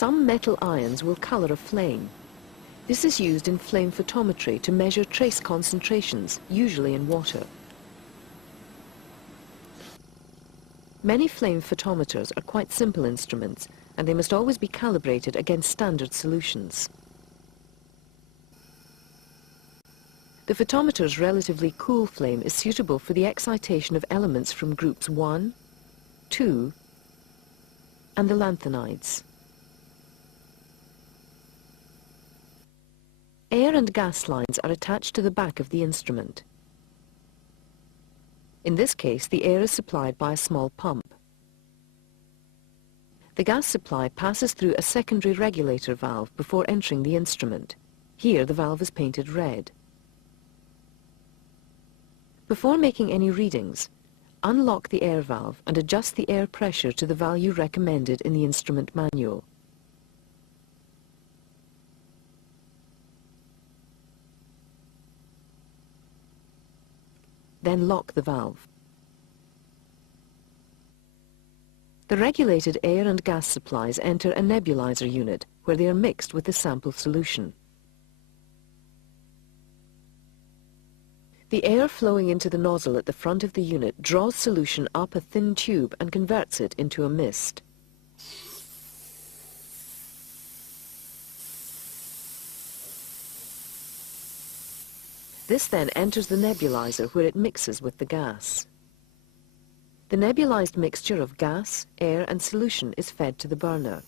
Some metal ions will color a flame. This is used in flame photometry to measure trace concentrations, usually in water. Many flame photometers are quite simple instruments, and they must always be calibrated against standard solutions. The photometer's relatively cool flame is suitable for the excitation of elements from groups 1, 2, and the lanthanides. Air and gas lines are attached to the back of the instrument. In this case, the air is supplied by a small pump. The gas supply passes through a secondary regulator valve before entering the instrument. Here, the valve is painted red. Before making any readings, unlock the air valve and adjust the air pressure to the value recommended in the instrument manual. Then lock the valve. The regulated air and gas supplies enter a nebulizer unit where they are mixed with the sample solution. The air flowing into the nozzle at the front of the unit draws solution up a thin tube and converts it into a mist. This then enters the nebulizer where it mixes with the gas. The nebulized mixture of gas, air and solution is fed to the burner.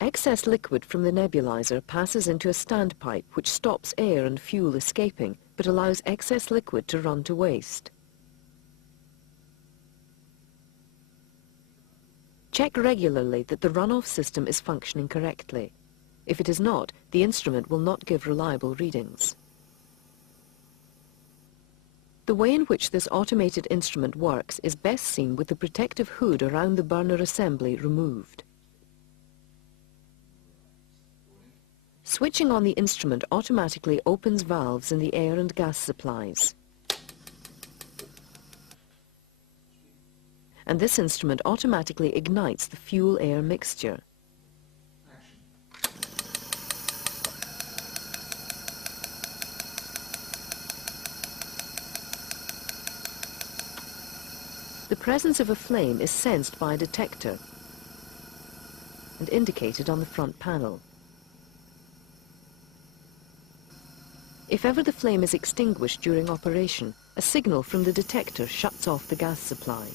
Excess liquid from the nebulizer passes into a standpipe which stops air and fuel escaping, but allows excess liquid to run to waste. Check regularly that the runoff system is functioning correctly. If it is not, the instrument will not give reliable readings. The way in which this automated instrument works is best seen with the protective hood around the burner assembly removed. Switching on the instrument automatically opens valves in the air and gas supplies. And this instrument automatically ignites the fuel-air mixture. The presence of a flame is sensed by a detector and indicated on the front panel. If ever the flame is extinguished during operation, a signal from the detector shuts off the gas supply.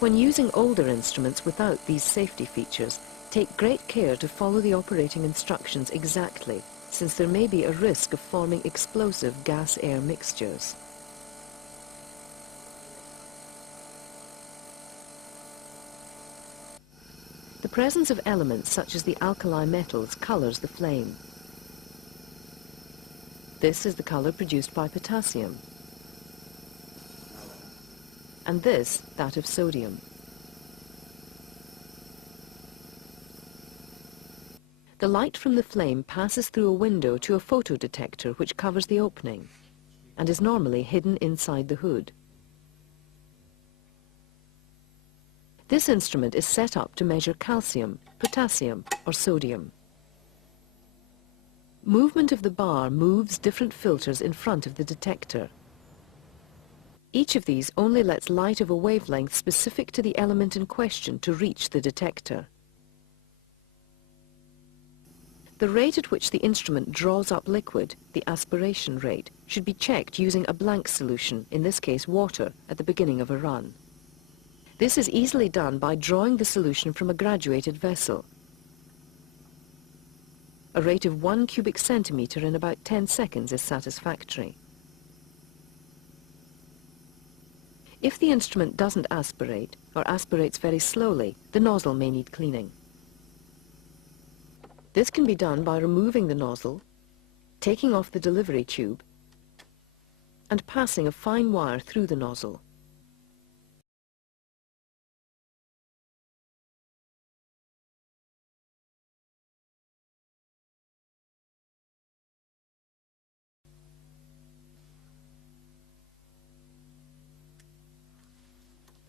When using older instruments without these safety features, take great care to follow the operating instructions exactly, since there may be a risk of forming explosive gas-air mixtures. The presence of elements such as the alkali metals colors the flame. This is the color produced by potassium, and this that of sodium. The light from the flame passes through a window to a photodetector which covers the opening and is normally hidden inside the hood. This instrument is set up to measure calcium, potassium or sodium. Movement of the bar moves different filters in front of the detector. Each of these only lets light of a wavelength specific to the element in question to reach the detector. The rate at which the instrument draws up liquid, the aspiration rate, should be checked using a blank solution, in this case water, at the beginning of a run. This is easily done by drawing the solution from a graduated vessel. A rate of 1 cubic centimeter in about 10 seconds is satisfactory. If the instrument doesn't aspirate, or aspirates very slowly, the nozzle may need cleaning. This can be done by removing the nozzle, taking off the delivery tube, and passing a fine wire through the nozzle.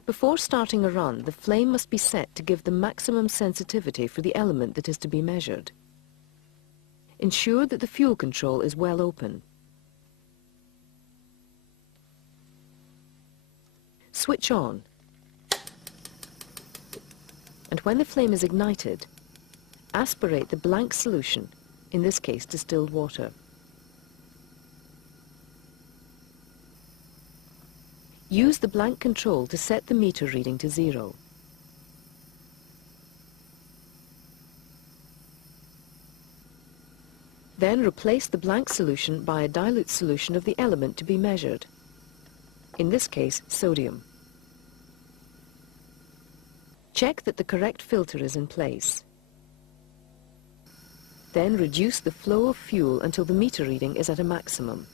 Before starting a run, the flame must be set to give the maximum sensitivity for the element that is to be measured. Ensure that the fuel control is well open. Switch on, and when the flame is ignited, aspirate the blank solution, in this case distilled water. Use the blank control to set the meter reading to 0. Then replace the blank solution by a dilute solution of the element to be measured, in this case sodium. Check that the correct filter is in place. Then reduce the flow of fuel until the meter reading is at a maximum.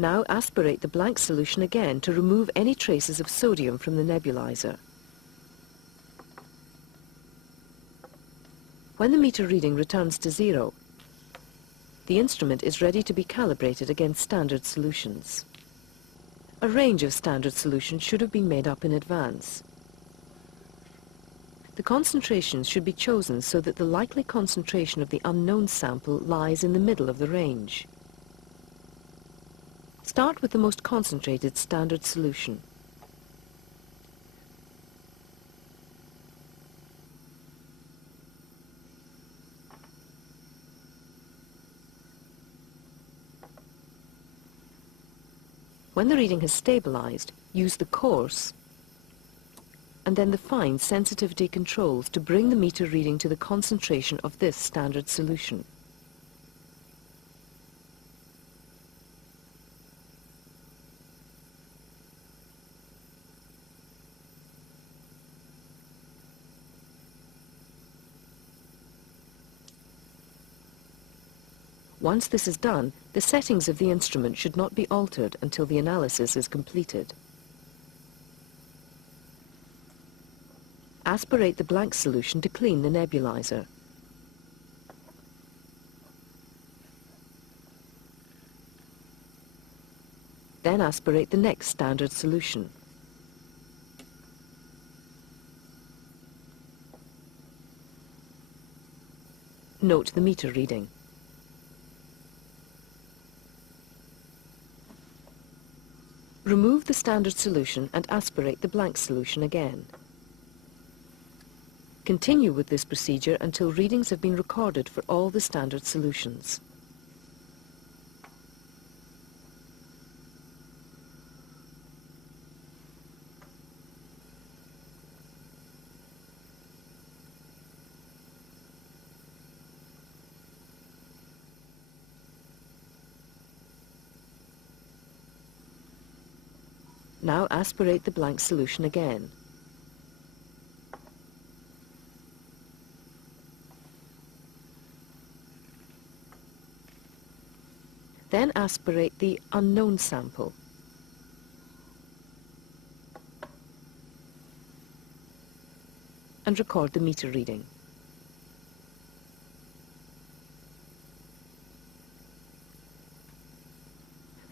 Now aspirate the blank solution again to remove any traces of sodium from the nebulizer. When the meter reading returns to 0, the instrument is ready to be calibrated against standard solutions. A range of standard solutions should have been made up in advance. The concentrations should be chosen so that the likely concentration of the unknown sample lies in the middle of the range. Start with the most concentrated standard solution. When the reading has stabilized, use the coarse and then the fine sensitivity controls to bring the meter reading to the concentration of this standard solution. Once this is done, the settings of the instrument should not be altered until the analysis is completed. Aspirate the blank solution to clean the nebulizer. Then aspirate the next standard solution. Note the meter reading. Remove the standard solution and aspirate the blank solution again. Continue with this procedure until readings have been recorded for all the standard solutions. Now aspirate the blank solution again. Then aspirate the unknown sample. And record the meter reading.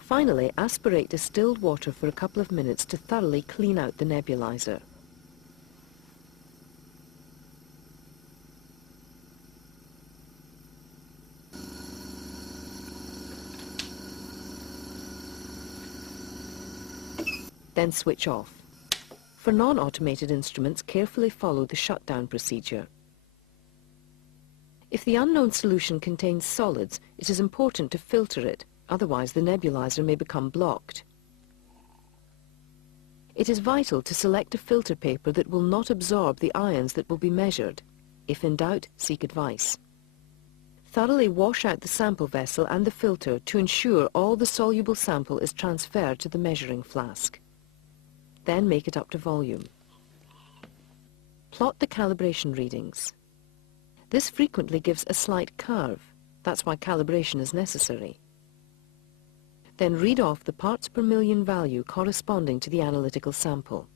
Finally, aspirate distilled water for a couple of minutes to thoroughly clean out the nebulizer. Then switch off. For non-automated instruments, carefully follow the shutdown procedure. If the unknown solution contains solids, it is important to filter it. Otherwise, the nebulizer may become blocked. It is vital to select a filter paper that will not absorb the ions that will be measured. If in doubt, seek advice. Thoroughly wash out the sample vessel and the filter to ensure all the soluble sample is transferred to the measuring flask. Then make it up to volume. Plot the calibration readings. This frequently gives a slight curve. That's why calibration is necessary. Then read off the parts per million value corresponding to the analytical sample.